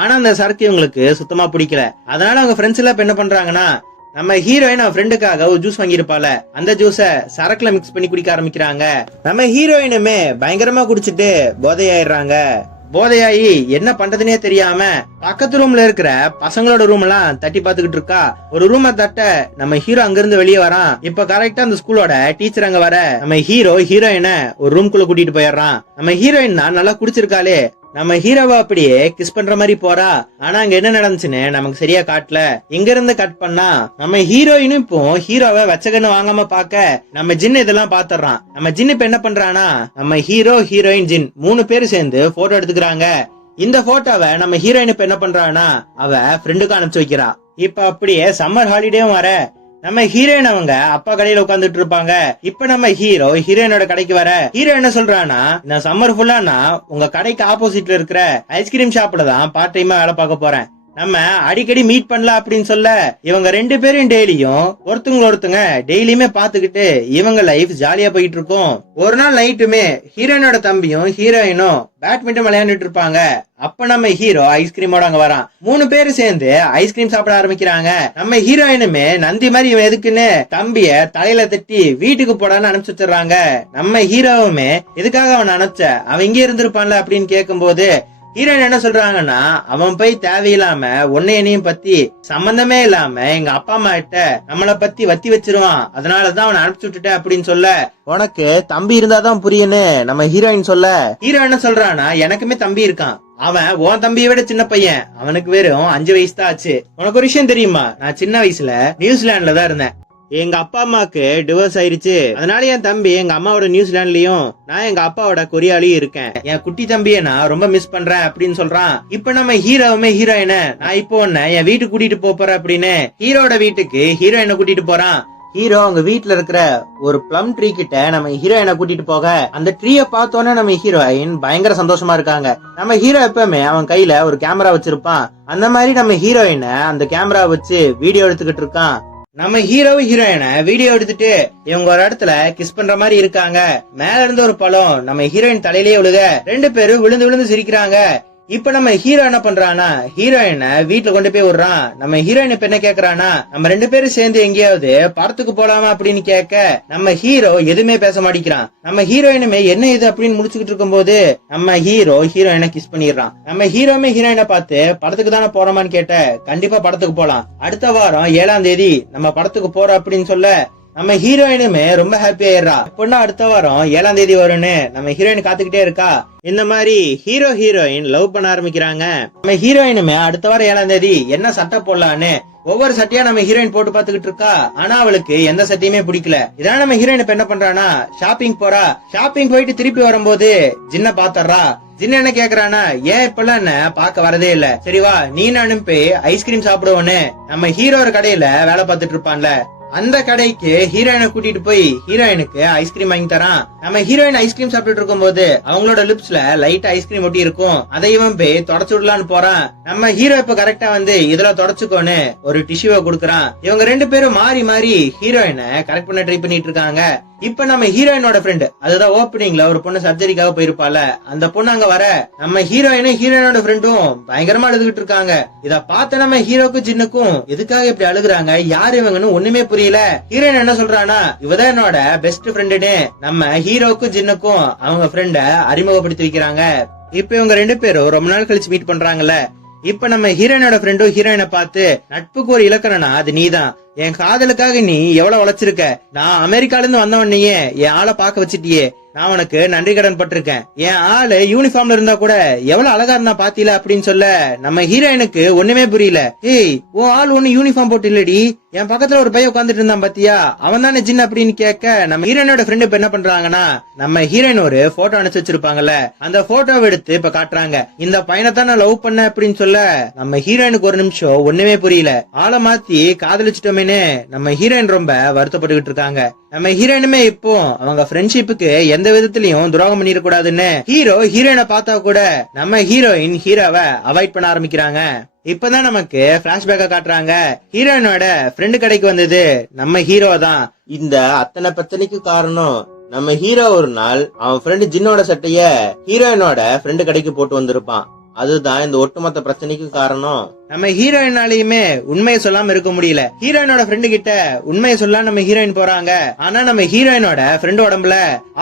ஆனா அந்த சரக்கு இவங்களுக்கு சுத்தமா பிடிக்கல. அதனால அவங்க ஃப்ரெண்ட்ஸ் எல்லாம் இப்ப என்ன பண்றாங்கன்னா நம்ம ஹீரோயின் அவன் ஃப்ரெண்டுக்காக ஒரு ஜூஸ் வாங்கியிருப்பால அந்த ஜூஸை சரக்குல மிக்ஸ் பண்ணி குடிக்க ஆரம்பிக்கிறாங்க. நம்ம ஹீரோயினுமே பயங்கரமா குடிச்சிட்டு போதையாயிடுறாங்க. போதையாயி என்ன பண்றதுனே தெரியாம பக்கத்து ரூம்ல இருக்கிற பசங்களோட ரூம் எல்லாம் தட்டி பாத்துக்கிட்டு இருக்கா. ஒரு ரூமை தட்ட நம்ம ஹீரோ அங்கிருந்து வெளியே வரான். இப்ப கரெக்டா அந்த ஸ்கூலோட டீச்சர் அங்க வர நம்ம ஹீரோ ஹீரோயினை ஒரு ரூம்குள்ள கூட்டிட்டு போயிடுறான். நம்ம ஹீரோயின் தான் நல்லா குடிச்சிருக்காளே நம்ம ஹீரோவை அப்படியே கிஸ் பண்ற மாதிரி போறா. ஆனா அங்க என்ன நடந்துச்சுன்னு நமக்கு சரியா காட்டல. இங்க இருந்து கட் பண்ணா நம்ம ஹீரோயினும் இப்போ ஹீரோவை வச்சகன்னு வாங்காம பாக்க நம்ம ஜின் இதெல்லாம் பாத்துறான். நம்ம ஜின் இப்ப என்ன பண்றானா நம்ம ஹீரோ ஹீரோயின் ஜின் மூணு பேரும் சேர்ந்து போட்டோ எடுத்துக்கிறாங்க. இந்த போட்டோவை நம்ம ஹீரோயின் இப்ப என்ன பண்றானா அவ ஃப்ரெண்டுக்கு அனுப்பிச்சு வைக்கிறா. இப்ப அப்படியே சம்மர் ஹாலிடேவும் வர நம்ம ஹீரோயின் அவங்க அப்பா கடையில உட்காந்துட்டு இருப்பாங்க. இப்ப நம்ம ஹீரோ ஹீரோயினோட கடைக்கு வர ஹீரோ என்ன சொல்றானா நான் சம்மர் ஃபுல்லானா உங்க கடைக்கு ஆப்போசிட்ல இருக்கிற ஐஸ்கிரீம் ஷாப்ல தான் பார்ட் டைமா வேலை பார்க்க போறேன். நம்ம அடிக்கடி மீட் பண்ணலாம் அப்படின்னு சொல்ல இவங்க ரெண்டு பேரும் டெய்லியும் ஒருத்தவங்க ஒருத்தங்க டெய்லியுமே பாத்துக்கிட்டு இவங்க லைஃப் ஜாலியா போயிட்டு இருக்கும் ஒரு நாள் நைட்டுமே ஹீரோயினோட தம்பியும் ஹீரோயினும் பேட்மிண்டன் விளையாண்டுட்டு இருப்பாங்க. அப்ப நம்ம ஹீரோ ஐஸ்கிரீமோட அங்க வரான். மூணு பேரும் சேர்ந்து ஐஸ்கிரீம் சாப்பிட ஆரம்பிக்கிறாங்க. நம்ம ஹீரோயினுமே நந்தி மாதிரி இவன் எதுக்குன்னு தம்பிய தலையில தட்டி வீட்டுக்கு போடான்னு அனுப்பிச்சு வச்சிடுறாங்க. நம்ம ஹீரோவுமே எதுக்காக அவன் அனுப்பிச்ச? அவன் இங்கே இருந்திருப்பான்ல அப்படின்னு கேட்கும்போது ஹீரோயின் என்ன சொல்றாங்கன்னா அவன் போய் தேவையில்லாம உன்னை என்னையும் பத்தி சம்பந்தமே இல்லாம எங்க அப்பா அம்மா கிட்ட நம்மள பத்தி வத்தி வச்சிருவான். அதனாலதான் அவனை அனுப்பிச்சு விட்டுட்டேன் அப்படின்னு சொல்ல. உனக்கு தம்பி இருந்தாதான் புரியுன்னு நம்ம ஹீரோயின் சொல்ல. ஹீரோ என்ன சொல்றானா எனக்குமே தம்பி இருக்கான். அவன் உன் தம்பியை விட சின்ன பையன். அவனுக்கு வெறும் அஞ்சு வயசு தான் ஆச்சு. உனக்கு ஒரு விஷயம் தெரியுமா? நான் சின்ன வயசுல நியூசிலாந்துல தான் இருந்தேன். எங்க அப்பா அம்மாக்கு டிவோர்ஸ் ஆயிருச்சு. அதனால என் தம்பி எங்க அம்மாவோட நியூசிலாண்ட்லயும் நான் எங்க அப்பாவோட கொரியாலையும் இருக்கேன். என் குட்டி தம்பியை நான் ரொம்ப மிஸ் பண்றேன் அப்படின்னு சொல்றான். இப்ப நம்ம ஹீரோவுமே ஹீரோயின நான் இப்போ உன்னை என் வீட்டுக்கு கூட்டிட்டு போறேன் அப்படின்னு ஹீரோட வீட்டுக்கு ஹீரோயினை கூட்டிட்டு போறான். ஹீரோ அவங்க வீட்டுல இருக்கிற ஒரு ப்ளம் ட்ரீ கிட்ட நம்ம ஹீரோயினை கூட்டிட்டு போக அந்த ட்ரீய பார்த்தோன்னே நம்ம ஹீரோயின் பயங்கர சந்தோஷமா இருக்காங்க. நம்ம ஹீரோ எப்பவுமே அவன் கையில ஒரு கேமரா வச்சிருப்பான். அந்த மாதிரி நம்ம ஹீரோயினை அந்த கேமரா வச்சு வீடியோ எடுத்துக்கிட்டு இருக்கான். நம்ம ஹீரோ ஹீரோயினை வீடியோ எடுத்துட்டு இவங்க ஒரு இடத்துல கிஸ் பண்ற மாதிரி இருக்காங்க. மேல இருந்து ஒரு பழம் நம்ம ஹீரோயின் தலையிலேயே விழுக ரெண்டு பேரும் விழுந்து விழுந்து சிரிக்கிறாங்க. இப்ப நம்ம ஹீரோ என்ன பண்றானா ஹீரோயினை வீட்டுல கொண்டு போய் விடுறான். நம்ம ஹீரோயின் இப்ப என்ன கேக்குறானா நம்ம ரெண்டு பேரும் சேர்ந்து எங்கேயாவது படத்துக்கு போலாமா அப்படின்னு கேட்க நம்ம ஹீரோ எதுவுமே பேச மாட்டேங்கிறான். நம்ம ஹீரோயினுமே என்ன இது அப்படின்னு முடிச்சுக்கிட்டு இருக்கும்போது நம்ம ஹீரோ ஹீரோயினை கிஸ் பண்ணிடுறான். நம்ம ஹீரோமே ஹீரோயினை பார்த்து படத்துக்கு தானே போறோமான்னு கேட்ட கண்டிப்பா படத்துக்கு போலாம். அடுத்த வாரம் ஏழாம் தேதி நம்ம படத்துக்கு போறோம் அப்படின்னு சொல்ல நம்ம ஹீரோயினுமே ரொம்ப ஹாப்பி ஆயிடுறா. பொண்ணு அடுத்த வாரம் ஏழாம் தேதி வரும்னு நம்ம ஹீரோயின் காத்துக்கிட்டே இருக்கா. இந்த மாதிரி ஹீரோ ஹீரோயின் லவ் பண்ண ஆரம்பிக்கிறாங்க. நம்ம ஹீரோயினுமே அடுத்த வாரம் ஏழாம் தேதி என்ன சட்டை போடலான்னு ஒவ்வொரு சட்டையா நம்ம ஹீரோயின் போட்டு பாத்துக்கிட்டு இருக்கா. ஆனா அவளுக்கு எந்த சட்டையுமே பிடிக்கல. இதான் நம்ம ஹீரோயின் இப்ப என்ன பண்றானா ஷாப்பிங் போறா. ஷாப்பிங் போயிட்டு திருப்பி வரும்போது ஜின்ன பாத்துறா ஜின்ன என்ன கேக்குறானா ஏன் இப்பெல்லாம் என்ன பாக்க வரதே இல்ல. சரி வா நீ நானும் போய் ஐஸ்கிரீம் சாப்பிடுவோன்னு நம்ம ஹீரோ கடையில வேலை பார்த்துட்டு இருப்பான்ல. அந்த கடைக்கு ஹீரோயினை கூட்டிட்டு போய் ஹீரோயினுக்கு ஐஸ்கிரீம் வாங்கி தரான். நம்ம ஹீரோயின் ஐஸ்கிரீம் சாப்பிட்டுட்டு இருக்கும்போது அவங்களோட லிப்ஸ்ல லைட் ஐஸ்கிரீம் ஒட்டி இருக்கும். அதை இவன் போய் தொடச்சு விடலான்னு போறான். நம்ம ஹீரோ இப்ப கரெக்டா வந்து இதுல தொடச்சுக்கோன்னு ஒரு டிஷ்யூவை கொடுக்கறான். இவங்க ரெண்டு பேரும் மாறி மாறி ஹீரோயினை கரெக்ட் பண்ண ட்ரை பண்ணிட்டு இருக்காங்க. இப்ப நம்ம ஹீரோயினோட ஃப்ரெண்டு அதுதான் ஓப்பனிங்ல ஒரு பொண்ணு சர்ஜரிக்காக போயிருப்பால. அந்த பொண்ணு அங்க வர நம்ம ஹீரோயினும் ஹீரோயினோட ஃப்ரெண்டும் பயங்கரமா அழுதுகிட்டு இருக்காங்க. இத பார்த்த நம்ம ஹீரோக்கும் ஜின்னுக்கும் எதுக்காக இப்படி அழுகுறாங்க? யாரு இவங்கன்னு ஒண்ணுமே புரியல. ஹீரோயின் என்ன சொல்றானா இவதான் என்னோட பெஸ்ட் ஃப்ரெண்டுன்னு நம்ம ஹீரோக்கும் ஜின்னுக்கும் அவங்க ஃப்ரெண்ட அறிமுகப்படுத்தி வைக்கிறாங்க. இப்ப இவங்க ரெண்டு பேரும் ரொம்ப நாள் கழிச்சு மீட் பண்றாங்கல்ல. இப்ப நம்ம ஹீரோயினோட ஃப்ரெண்டும் ஹீரோயினை பார்த்து நட்புக்கு ஒரு இலக்கணனா அது நீதான். என் காதலுக்காக நீ எவ்வளவு உழைச்சிருக்க? நான் அமெரிக்கால இருந்து வந்தவனையே என் ஆளை பார்க்க வச்சிட்டியே. நான் உனக்கு நன்றி கடன் பட்டிருக்கேன். என் ஆளு யூனிஃபார்ம்ல இருந்தா கூட எவ்வளவு அழகா இருந்தா பாத்தீல அப்படின்னு சொல்ல நம்ம ஹீரோயினுக்கு ஒண்ணுமே புரியல. ஏய் உன் ஆள் ஒண்ணு யூனிஃபார்ம் போட்டு இல்லடி என் பக்கத்துல ஒரு பையன் உட்காந்துட்டு இருந்தான் பாத்தியா? அவன் தானே ஜின் அப்படின்னு கேட்க நம்ம ஹீரோயினோட ஃப்ரெண்டு இப்ப என்ன பண்றாங்கன்னா நம்ம ஹீரோயின் ஒரு போட்டோ அனுப்பிச்சு வச்சிருப்பாங்கல்ல அந்த போட்டோவை எடுத்து இப்ப காட்டுறாங்க. இந்த பையனை தான் நான் லவ் பண்ண அப்படின்னு சொல்ல நம்ம ஹீரோயினுக்கு ஒரு நிமிஷம் ஒண்ணுமே புரியல. ஆளை மாத்தி காதலிச்சிட்டோமேனு நம்ம ஹீரோயின் ரொம்ப வருத்தப்பட்டுக்கிட்டு இருக்காங்க. நம்ம ஹீரோயினுமே இப்போ அவங்க ஃப்ரெண்ட்ஷிப்புக்கு எந்த விதத்திலயும் துரோகம் பண்ணிடக்கூடாதுன்னு ஹீரோ ஹீரோயினை பார்த்தா கூட நம்ம ஹீரோயின் ஹீரோவை அவாய்ட் பண்ண ஆரம்பிக்கிறாங்க. இப்பதான் நமக்கு பிளாஷ்பேக்க காட்டுறாங்க. ஹீரோயினோட ஃப்ரெண்டு கடைக்கு வந்தது நம்ம ஹீரோ தான். இந்த அத்தனை பிரச்சனைக்கு காரணம் நம்ம ஹீரோ ஒரு நாள் அவன் ஃப்ரெண்டு ஜின்னோட சட்டைய ஹீரோயினோட ஃப்ரெண்டு கடைக்கு போட்டு வந்திருப்பான். அதுதான் இந்த ஒட்டுமொத்த பிரச்சனைக்கு காரணம். நம்ம ஹீரோயினாலையுமே உண்மையை சொல்லாம இருக்க முடியல. ஹீரோயினோட ஃப்ரெண்டு கிட்ட உண்மையை சொல்ல நம்ம ஹீரோயின் போறாங்க. ஆனா நம்ம ஹீரோயினோட ஃப்ரெண்ட் உடம்புல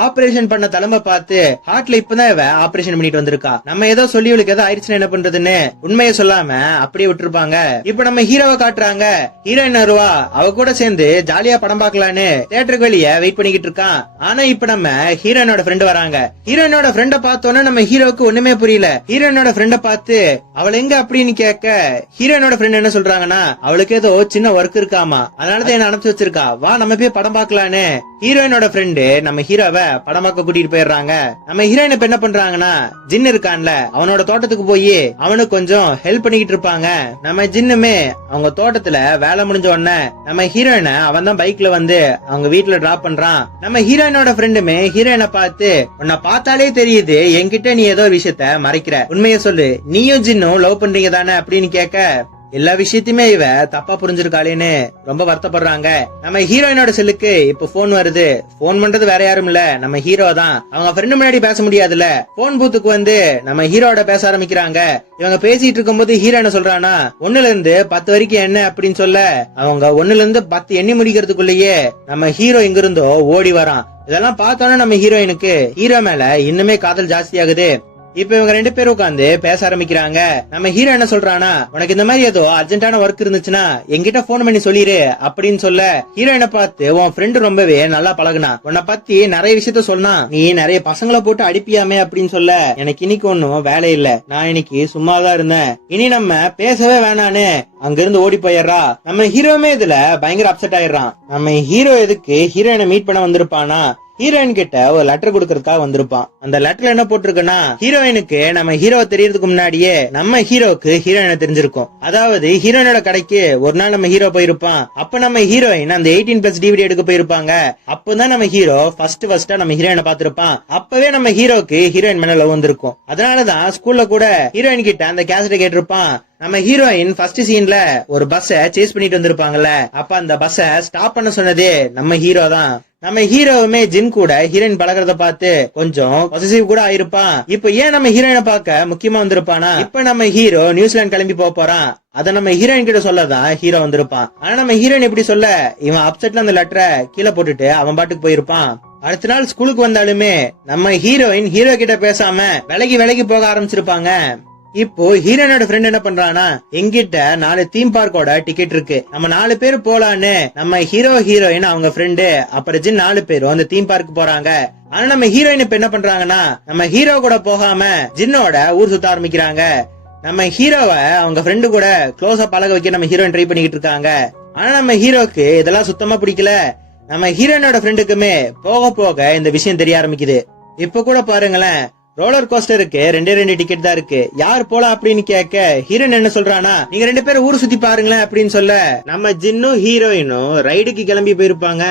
ஆபரேஷன் பண்ண தலைமை பார்த்து ஹார்ட்ல இப்பதான் இவ ஆபரேஷன் பண்ணிட்டு வந்திருக்கா. நம்ம ஏதோ சொல்லி இவளுக்கு ஏதோ ஆயிடுச்சுன்னா என்ன பண்றதுன்னு உண்மையை சொல்லாம அப்படியே விட்டுருப்பாங்க. இப்ப நம்ம ஹீரோவை காட்டுறாங்க. ஹீரோயின் வருவா அவ கூட சேர்ந்து ஜாலியா படம் பார்க்கலான்னு தேட்டருக்கு வெளிய வெயிட் பண்ணிக்கிட்டு இருக்கான். ஆனா இப்ப நம்ம ஹீரோயினோட ஃப்ரெண்டு வராங்க. ஹீரோயினோட ஃப்ரெண்ட பார்த்தோன்னே நம்ம ஹீரோவுக்கு ஒண்ணுமே புரியல. ஹீரோயினோட ஃப்ரெண்ட பார்த்து அவள் எங்க அப்படின்னு கேட்க ஹீரோயினோட ஃப்ரெண்ட் என்ன சொல்றாங்கன்னா அவளுக்கு ஏதோ சின்ன ஒர்க் இருக்காமா. அதனாலதான் என்ன அனுப்பிச்சு வச்சிருக்கா. வா நம்ம போய் படம் பார்க்கலான்னு. ஹீரோயினோட ஃப்ரெண்டு நம்ம ஹீரோவை படம் பார்க்க கூட்டிட்டு போயிடுறாங்க. நம்ம ஹீரோயின் இப்ப என்ன பண்றாங்கன்னா ஜின் இருக்கான்ல அவனோட தோட்டத்துக்கு போய் அவனுக்கு கொஞ்சம் ஹெல்ப் பண்ணிக்கிட்டு இருப்பாங்க. நம்ம ஜின்னுமே அவங்க தோட்டத்துல வேலை முடிஞ்ச உடனே நம்ம ஹீரோயினை அவன் தான் பைக்ல வந்து அவங்க வீட்டுல டிராப் பண்றான். நம்ம ஹீரோயினோட ஃப்ரெண்டுமே ஹீரோயினை பார்த்து உன்னை பார்த்தாலே தெரியுது என்கிட்ட நீ ஏதோ ஒரு விஷயத்த மறைக்கிற. உண்மையை சொல்லு. நீயும் ஜின்னும் லவ் பண்றீங்க தானே? அப்படின்னு கேட்க எல்லா விஷயத்தையுமே இவ தப்பா புரிஞ்சிருக்காளேன்னு ரொம்ப வருத்தப்படுறாங்க. நம்ம ஹீரோயினோட செல்லுக்கு இப்ப போன் வருது. போன் பண்றது வேற யாரும் இல்ல. நம்ம ஹீரோ தான். அவங்க ஃப்ரெண்டு முன்னாடி பேச முடியாதுல்ல. போன் பூத்துக்கு வந்து நம்ம ஹீரோட பேச ஆரம்பிக்கிறாங்க. இவங்க பேசிட்டு இருக்கும்போது ஹீரோ என்ன சொல்றானா ஒண்ணுல இருந்து பத்து வரைக்கும் என்ன? அப்படின்னு சொல்ல அவங்க ஒண்ணுல இருந்து பத்து எண்ணி முடிக்கிறதுக்குள்ளேயே நம்ம ஹீரோ இங்கிருந்தோ ஓடி வரான். இதெல்லாம் பார்த்தோன்னா நம்ம ஹீரோயினுக்கு ஹீரோ மேல இன்னுமே காதல் ஜாஸ்தி ஆகுது இப்ப இவங்க ரெண்டு பேரும் உட்காந்து பேச ஆரம்பிக்கிறாங்க. நம்ம ஹீரோ என்ன சொல்றானா உனக்கு இந்த மாதிரி ஏதோ அர்ஜென்டான ஒர்க் இருந்துச்சுன்னா எங்கிட்ட போன் பண்ணி சொல்லிரு அப்படின்னு சொல்ல ஹீரோயினை பார்த்து உன் ஃப்ரெண்டு ரொம்பவே நல்லா பழகுனா உன்னை பத்தி நிறைய விஷயத்த சொன்னா நீ நிறைய பசங்களை போட்டு அடிப்பியாமே அப்படின்னு சொல்ல எனக்கு இன்னைக்கு ஒன்னும் வேலை இல்ல. நான் இன்னைக்கு சும்மாதான் இருந்தேன். இனி நம்ம பேசவே வேணான்னு அங்கிருந்து ஓடி போயிடுறா. நம்ம ஹீரோமே இதுல பயங்கர அப்செட் ஆயிடுறான். நம்ம ஹீரோ எதுக்கு ஹீரோயினை மீட் பண்ண வந்திருப்பானா? ஹீரோயின் கிட்ட ஒரு லெட்டர் கொடுக்கறதுக்காக வந்திருப்பான். அந்த லெட்டர்ல என்ன போட்டிருக்குன்னா ஹீரோயினுக்கு நம்ம ஹீரோ தெரியறதுக்கு முன்னாடியே நம்ம ஹீரோக்கு ஹீரோயினை தெரிஞ்சிருக்கும். அதாவது ஹீரோயினோட கடைக்கு ஒரு நாள் நம்ம ஹீரோ போயிருப்பான். அப்ப நம்ம ஹீரோயின் அந்த எயிட்டீன் பிளஸ் டிவிடி எடுக்க போயிருப்பாங்க. அப்பதான் நம்ம ஹீரோ ஃபர்ஸ்ட் ஃபர்ஸ்டா நம்ம ஹீரோயினை பாத்திருப்பான் அப்பவே நம்ம ஹீரோக்கு ஹீரோயின் மேல லவ் வந்திருக்கும். அதனாலதான் ஸ்கூல்ல கூட ஹீரோயின் கிட்ட அந்த கேசட்டை கேட்டிருப்பான். நம்ம ஹீரோயின் ஃபர்ஸ்ட் சீன்ல ஒரு பஸ்ஸ சேஸ் பண்ணிட்டு வந்திருப்பாங்கல்ல. அப்ப அந்த பஸ்ஸ ஸ்டாப் பண்ண சொன்னதே நம்ம ஹீரோ தான். நம்ம ஹீரோவுமே ஜின் கூட ஹீரோயின் பழகிறத பார்த்து கொஞ்சம் பொசசிவ் கூட ஆயிருப்பான். இப்ப ஏன் நம்ம ஹீரோயினை பார்க்க முக்கியமா வந்திருப்பானா? இப்ப நம்ம ஹீரோ நியூசிலாந்து கிளம்பி போக போறான். அதை நம்ம ஹீரோயின் கிட்ட சொல்லதான் ஹீரோ வந்திருப்பான். ஆனா நம்ம ஹீரோயின் எப்படி சொல்ல? இவன் அப்செட்ல அந்த லெட்டரை கீழே போட்டுட்டு அவன் பாட்டுக்கு போயிருப்பான். அடுத்த நாள் ஸ்கூலுக்கு வந்தாலுமே நம்ம ஹீரோயின் ஹீரோ கிட்ட பேசாம விலகி விலகி போக ஆரம்பிச்சிருப்பாங்க. இப்போ ஹீரோனோட ஃப்ரெண்ட் என்ன பண்றானா எங்கிட்ட நாலு தீம் பார்க்கோட டிக்கெட் இருக்கு. நம்ம நாலு பேர் போலான்னு நம்ம ஹீரோ ஹீரோயின் அவங்க ஃப்ரெண்டு அப்புறம் ஜின் நாலு பேரும் அந்த தீம் பார்க் போறாங்க. ஆனா நம்ம ஹீரோயின் இப்ப என்ன பண்றாங்கன்னா நம்ம ஹீரோ கூட போகாம ஜின்னோட ஊர் சுத்த ஆரம்பிக்கிறாங்க. நம்ம ஹீரோவை அவங்க ஃப்ரெண்டு கூட க்ளோஸா பழக வைக்க நம்ம ஹீரோயின் ட்ரை பண்ணிக்கிட்டு இருக்காங்க. ஆனா நம்ம ஹீரோக்கு இதெல்லாம் சுத்தமா பிடிக்கல. நம்ம ஹீரோயினோட ஃப்ரெண்டுக்குமே போக போக இந்த விஷயம் தெரிய ஆரம்பிக்குது. இப்ப கூட பாருங்களேன் ரோலர் கோஸ்டருக்கு ரெண்டே ரெண்டு டிக்கெட் தான் இருக்கு. யார் போலாம் அப்படின்னு கேட்க ஹீரோன் என்ன சொல்றானா நீங்க ரெண்டு பேரும் ஊர் சுத்தி பாருங்களேன் அப்படின்னு சொல்ல நம்ம ஜின்னும் ஹீரோயினும் ரைடுக்கு கிளம்பி போயிருப்பாங்க.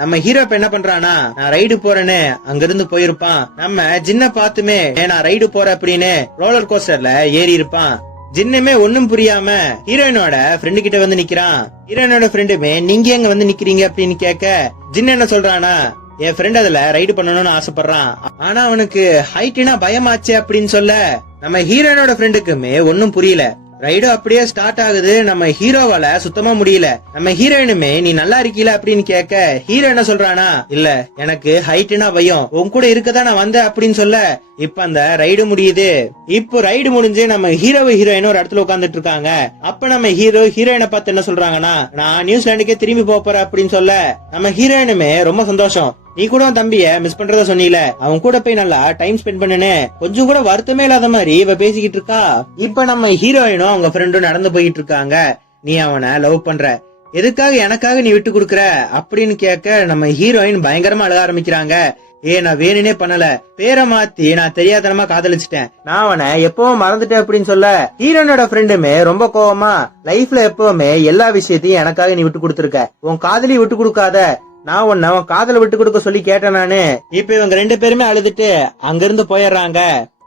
நம்ம ஹீரோ இப்ப என்ன பண்றானா நான் ரைடு போறேன்னு அங்க இருந்து போயிருப்பான். நம்ம ஜின்ன பார்த்துமே நான் ரைடு போறேன் அப்படின்னு ரோலர் கோஸ்டர்ல ஏறி இருப்பான். ஜின்னுமே ஒண்ணும் புரியாம ஹீரோயினோட ஃப்ரெண்டு கிட்ட வந்து நிக்கிறான். ஹீரோயினோட ஃப்ரெண்டுமே நீங்க எங்க வந்து நிக்கிறீங்க? அப்படின்னு கேட்க ஜின் என்ன சொல்றானா என் ஃப்ரெண்ட் அதுல ரைடு பண்ணணும்னு ஆசைப்படுறான். ஆனா அவனுக்கு ஹைட்னா பயமாச்சு அப்படின்னு சொல்ல நம்ம ஹீரோனோட ஃப்ரெண்டுக்குமே ஒன்னும் புரியல. ரைடு அப்படியே ஸ்டார்ட் ஆகுது நம்ம ஹீரோவால சுத்தமா முடியல. நம்ம ஹீரோயினுமே நீ நல்லா இருக்கீல? அப்படின்னு கேட்க ஹீரோ என்ன சொல்றானா? இல்ல எனக்கு ஹைட்னா பயம். உன் கூட இருக்கதான் நான் வந்தேன் அப்படின்னு சொல்ல இப்ப அந்த ரைடு முடியுது. இப்போ ரைடு முடிஞ்சு நம்ம ஹீரோ ஹீரோயின் ஒரு இடத்துல உட்காந்துட்டு இருக்காங்க. அப்ப நம்ம ஹீரோ ஹீரோயினை பார்த்து என்ன சொல்றாங்கன்னா நான் நியூசிலாண்டுக்கே திரும்பி போறேன் அப்படின்னு சொல்ல நம்ம ஹீரோயினுமே ரொம்ப சந்தோஷம். நீ கூட தம்பிய மிஸ் பண்றத சொன்னீல. அவன் கூட போய் நல்லா டைம் ஸ்பெண்ட் பண்ணனே. கொஞ்சம் கூட வருத்தமே இல்லாத மாதிரி இவ பேசிக்கிட்டு இருக்கா? இப்ப நம்ம ஹீரோயினும் அவங்க ஃப்ரெண்டும் நடந்து போயிட்டு இருக்காங்க. நீ அவனை லவ் பண்ற. எதுக்காக எனக்காக நீ விட்டு கொடுக்குற? அப்படின்னு கேட்க நம்ம ஹீரோயின் பயங்கரமா அழக ஆரம்பிக்கிறாங்க. ஏ நான் வேணுனே பண்ணல. பேரை மாத்தி நான் தெரியாதனமா காதலிச்சிட்டேன். நான் அவனை எப்பவும் மறந்துட்டேன் அப்படின்னு சொல்ல ஹீரோனோட ஃப்ரெண்டுமே ரொம்ப கோவமா லைஃப்ல எப்பவுமே எல்லா விஷயத்தையும் எனக்காக நீ விட்டு கொடுத்துருக்க. உன் காதலி விட்டு கொடுக்காத. நான் உன்னை உன் காதல விட்டு கொடுக்க சொல்லி கேட்டேன் நானு. இப்ப இவங்க ரெண்டு பேருமே அழுதுட்டு அங்கிருந்து போயிடுறாங்க.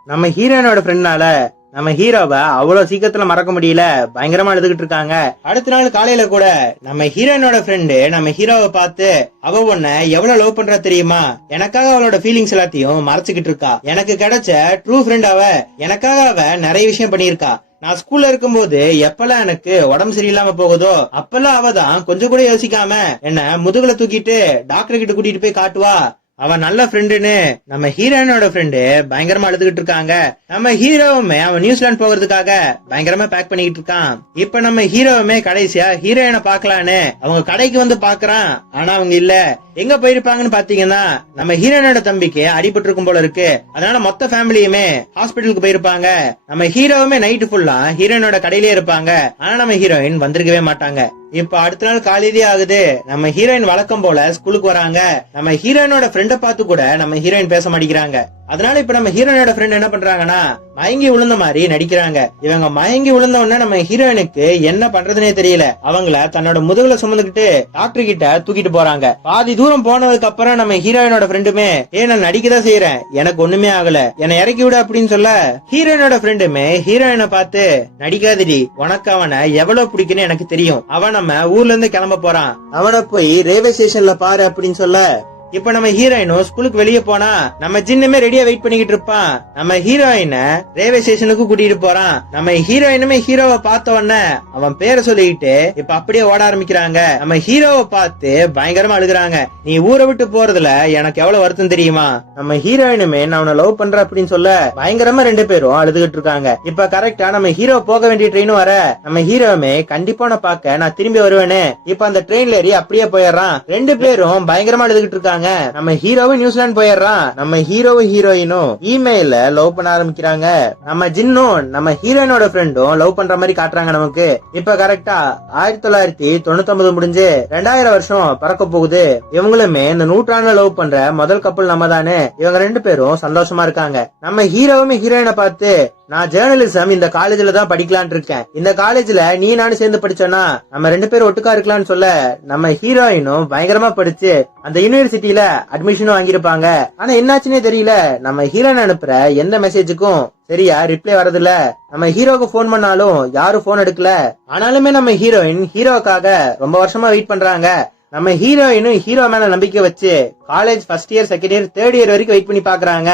நம்ம ஹீரோயினோட ஃப்ரெண்ட்னால நம்ம ஹீரோவை அவ்வளவு சீக்கிரத்துல மறக்க முடியல. பயங்கரமா எழுதுகிட்டு இருக்காங்க. அடுத்த நாள் காலையில கூட நம்ம ஹீரோயினோட ஃப்ரெண்டு நம்ம ஹீரோவை பார்த்து அவ உன்னை எவ்வளவு லவ் பண்றா தெரியுமா? எனக்காக அவளோட ஃபீலிங்ஸ் எல்லாத்தையும் மறைச்சுக்கிட்டு இருக்கா. எனக்கு கிடைச்ச ட்ரூ ஃப்ரெண்ட் அவ எனக்காக அவ நிறைய விஷயம் பண்ணியிருக்கா. நான் ஸ்கூல்ல இருக்கும்போது எப்பெல்லாம் எனக்கு உடம்பு சரியில்லாம போகுதோ அப்பெல்லாம் அவ தான் கொஞ்சம் கூட யோசிக்காம என்ன முதுகுல தூக்கிட்டு டாக்டர் கிட்ட கூட்டிட்டு போய் காட்டுவா. அவன் நல்ல ஃப்ரெண்டுன்னு நம்ம ஹீரோயினோட ஃப்ரெண்டு பயங்கரமா அழுதுகிட்டு இருக்காங்க. நம்ம ஹீரோவுமே அவன் நியூசிலாந்து போகிறதுக்காக பயங்கரமா பேக் பண்ணிக்கிட்டு இருக்கான். இப்ப நம்ம ஹீரோவுமே கடைசியா ஹீரோயினை பாக்கலான்னு அவங்க கடைக்கு வந்து பாக்குறான் ஆனா அவங்க இல்ல. எங்க போயிருப்பாங்கன்னு பாத்தீங்கன்னா நம்ம ஹீரோனோட தம்பிக்கு அடிபட்டு இருக்கும் போல இருக்கு. அதனால மொத்த ஃபேமிலியுமே ஹாஸ்பிட்டலுக்கு போயிருப்பாங்க. நம்ம ஹீரோவுமே நைட்டு ஃபுல்லா ஹீரோனோட கடையிலே இருப்பாங்க. ஆனா நம்ம ஹீரோயின் வந்திருக்கவே மாட்டாங்க. இப்ப அடுத்த நாள் காலையிலே ஆகுது. நம்ம ஹீரோயின் வழக்கம் போல ஸ்கூலுக்கு வராங்க. நம்ம ஹீரோயினோட ஃப்ரெண்டை பார்த்து கூட நம்ம ஹீரோயின் பேச மாட்டேங்கிறாங்க. அதனால இப்ப நம்ம ஹீரோயினோட ஃப்ரெண்ட் என்ன பண்றாங்கன்னா மயங்கி விழுந்த மாதிரி நடிக்கிறாங்க. இவங்க மயங்கி விழுந்த உடனே நம்ம ஹீரோயினுக்கு என்ன பண்றதுனே தெரியல. அவங்கள தன்னோட முதுகுல சுமந்துகிட்டு டாக்டர் கிட்ட தூக்கிட்டு போறாங்க. பாதி தூரம் போனதுக்கு அப்புறம் நம்ம ஹீரோயினோட ஃப்ரெண்டுமே ஏ நான் நடிக்கதான் செய்யறேன். எனக்கு ஒண்ணுமே ஆகல. என்னை இறக்கி விடு அப்படின்னு சொல்ல ஹீரோயினோட ஃப்ரெண்டுமே ஹீரோயினை பார்த்து நடிக்காதடி. உனக்கு அவனை எவ்வளவு பிடிக்குன்னு எனக்கு தெரியும். அவன் நம்ம ஊர்ல இருந்து கிளம்ப போறான். அவனை போய் ரயில்வே ஸ்டேஷன்ல பாரு அப்படின்னு சொல்ல இப்ப நம்ம ஹீரோயினும் ஸ்கூலுக்கு வெளியே போனா நம்ம ஜின்னுமே ரெடியா வெயிட் பண்ணிக்கிட்டு இருப்பான். நம்ம ஹீரோயின ரயில்வே ஸ்டேஷனுக்கு கூட்டிட்டு போறான். நம்ம ஹீரோயினுமே ஹீரோவை பார்த்த உடனே அவன் பேரை சொல்லிக்கிட்டு இப்ப அப்படியே ஓட ஆரம்பிக்கிறாங்க. நம்ம ஹீரோவை பார்த்து பயங்கரமா அழுகுறாங்க. நீ ஊரை விட்டு போறதுல எனக்கு எவ்வளவு வருத்தம் தெரியுமா? நம்ம ஹீரோயினுமே நான் அவனை லவ் பண்ற அப்படின்னு சொல்ல பயங்கரமா ரெண்டு பேரும் அழுதுகிட்டு இருக்காங்க. இப்ப கரெக்டா நம்ம ஹீரோ போக வேண்டிய ட்ரெயினும் வர நம்ம ஹீரோவுமே கண்டிப்பா நான் பார்க்க நான் திரும்பி வருவேன்னு இப்ப அந்த ட்ரெயின்ல ஏறி அப்படியே போயிடுறான். ரெண்டு பேரும் பயங்கரமா அழுதுகிட்டு இருக்காங்க. நம்ம ஹீரோவும் நியூசிலாந்து போயிடுறான் நம்ம ஹீரோவும் ஹீரோயினும் இமெயில லவ் பண்ண ஆரம்பிக்கிறாங்க. நம்ம ஜின்னும் நம்ம ஹீரோயினோட ஃப்ரெண்டும் லவ் பண்ற மாதிரி காட்டுறாங்க நமக்கு. இப்ப கரெக்டா ஆயிரத்தி தொள்ளாயிரத்தி தொண்ணூத்தி ஒன்பது முடிஞ்சு ரெண்டாயிரம் வருஷம் பறக்க போகுது. இவங்களுமே இந்த நூற்றாண்டுல லவ் பண்ற முதல் கப்பல் நம்ம தானே இவங்க ரெண்டு பேரும் சந்தோஷமா இருக்காங்க. நம்ம ஹீரோவுமே ஹீரோயினை பார்த்து நான் ஜேர்னலிசம் இந்த காலேஜ்ல தான் படிக்கலாம்னு இருக்கேன். இந்த காலேஜ்ல நீ நானும் சேர்ந்து படிச்சோன்னா நம்ம ரெண்டு பேரும் ஒட்டுக்கா இருக்கலாம்னு சொல்ல நம்ம ஹீரோயினும் பயங்கரமா படிச்சு அந்த யூனிவர்சிட்டியில அட்மிஷனும் வாங்கியிருப்பாங்க. ஆனா என்னாச்சுன்னே தெரியல. நம்ம ஹீரோன் அனுப்புற எந்த மெசேஜுக்கும் சரியா ரிப்ளை வரதில்ல நம்ம ஹீரோக்கு ஃபோன் பண்ணாலும் யாரும் ஃபோன் எடுக்கல. ஆனாலுமே நம்ம ஹீரோயின் ஹீரோக்காக ரொம்ப வருஷமா வெயிட் பண்றாங்க. நம்ம ஹீரோயினும் ஹீரோ மேல நம்பிக்கை வச்சு college first year second year third year வரைக்கும் வெயிட் பண்ணி பாக்குறாங்க.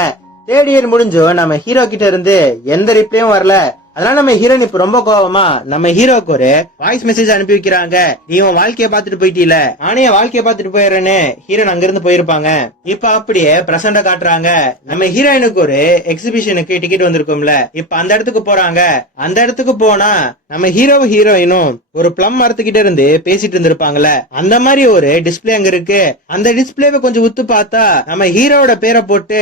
தேர்ட் இயர் முடிஞ்சும் நம்ம ஹீரோ கிட்ட இருந்து எந்த ரிப்ளையும் வரல. அதனால நம்ம ஹீரோயின் இப்ப ரொம்ப கோவமா நம்ம ஹீரோக்கு ஒரு வாய்ஸ் மெசேஜ் அனுப்பி வைக்கிறாங்க. நீ உன் வாழ்க்கைய பாத்துட்டு போயிட்டீல நானே என் வாழ்க்கைய பாத்துட்டு போயிடுறேன்னு ஹீரோன் அங்கிருந்து போயிருப்பாங்க. இப்ப அப்படியே பிரசண்ட காட்டுறாங்க. நம்ம ஹீரோயினுக்கு ஒரு எக்ஸிபிஷனுக்கு டிக்கெட் வந்திருக்கும்ல. இப்ப அந்த இடத்துக்கு போறாங்க. அந்த இடத்துக்கு போனா நம்ம ஹீரோ ஹீரோயினும் ஒரு பிளம் மரத்துக்கிட்ட இருந்து பேசிட்டு இருந்திருப்பாங்கல்ல. அந்த மாதிரி ஒரு டிஸ்பிளே அங்க இருக்கு. அந்த டிஸ்பிளேவை கொஞ்சம் உத்து பார்த்தா நம்ம ஹீரோவோட பேரை போட்டு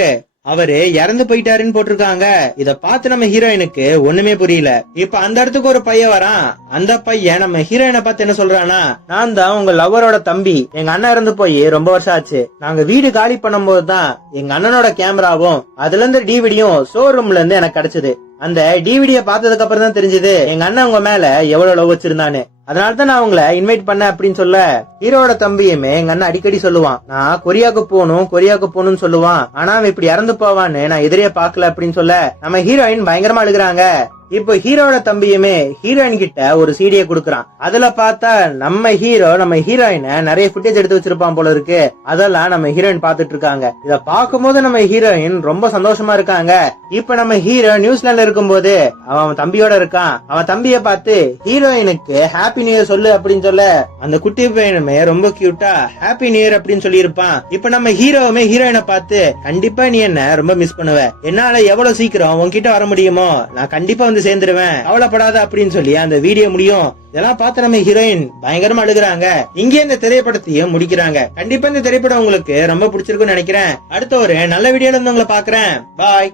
அவரு இறந்து போயிட்டாருன்னு போட்டிருக்காங்க. இத பார்த்து நம்ம ஹீரோயினுக்கு ஒண்ணுமே புரியல. இப்ப அந்த இடத்துக்கு ஒரு பையன் வரான். அந்த பையன் நம்ம ஹீரோயினை பார்த்து என்ன சொல்றானா நான் தான் உங்க லவ்வரோட தம்பி. எங்க அண்ணன் இறந்து போய் ரொம்ப வருஷம் ஆச்சு. நாங்க வீடு காலி பண்ணும்போது தான் எங்க அண்ணனோட கேமராவும் அதுல இருந்து டிவிடியும் ஷோரூம்ல இருந்து எனக்கு கிடைச்சது. அந்த டிவிடிய பார்த்ததுக்கு அப்புறம் தான் தெரிஞ்சது எங்க அண்ணன் உங்க மேல எவ்வளவு லவ் வச்சிருந்தானு அதனால தான் நான் உங்களை இன்வைட் பண்ணேன் அப்படின்னு சொல்ல ஹீரோட தம்பியுமே எங்க அண்ணன் அடிக்கடி சொல்லுவான் நான் கொரியாவுக்கு போகணும் கொரியாவுக்கு போகணும்னு சொல்லுவான். ஆனா அவன் இப்படி இறந்து போவான்னு நான் எதிரே பார்க்கல அப்படின்னு சொல்ல நம்ம ஹீரோயின் பயங்கரமா அழுகுறாங்க. இப்போ ஹீரோட தம்பியுமே ஹீரோயின் கிட்ட ஒரு சீடியை கொடுக்கறான். அதுல பார்த்தா நம்ம ஹீரோ நம்ம ஹீரோயினை நிறைய ஃபுட்டேஜ் எடுத்து வச்சிருப்பான் போல இருக்கு. அதெல்லாம் நம்ம ஹீரோயின் பாத்துட்டு இருக்காங்க. இத பார்க்கும்போது நம்ம ஹீரோயின் ரொம்ப சந்தோஷமா இருக்காங்க. இப்ப நம்ம ஹீரோ நியூசிலாந்து இருக்கும்போது அவன் அவன் தம்பியோட இருக்கான். அவன் தம்பிய பார்த்து ஹீரோயினுக்கு ஹாப்பி நியூ இயர் சொல்லு அப்படின்னு சொல்ல அந்த குட்டி பையனுமே ரொம்ப கியூட்டா ஹாப்பி நியூ இயர் அப்படின்னு சொல்லியிருப்பான். இப்ப நம்ம ஹீரோவுமே ஹீரோயினை பார்த்து கண்டிப்பா நீ என்ன ரொம்ப மிஸ் பண்ணுவ. என்னால எவ்வளவு சீக்கிரம் உன்கிட்ட வர முடியுமோ நான் கண்டிப்பா வந்து சேர்ந்துருவேன். கவலைப்படாத அப்படின்னு சொல்லி அந்த வீடியோ முடியும். இதெல்லாம் பார்த்து நம்ம ஹீரோயின் பயங்கரமா அழுகுறாங்க. இங்கே இந்த திரைப்படத்தையும் முடிக்கிறாங்க. கண்டிப்பா இந்த திரைப்படம் உங்களுக்கு ரொம்ப பிடிச்சிருக்கும்னு நினைக்கிறேன். அடுத்த ஒரு நல்ல வீடியோல இருந்து உங்களை பாக்குறேன் பாய்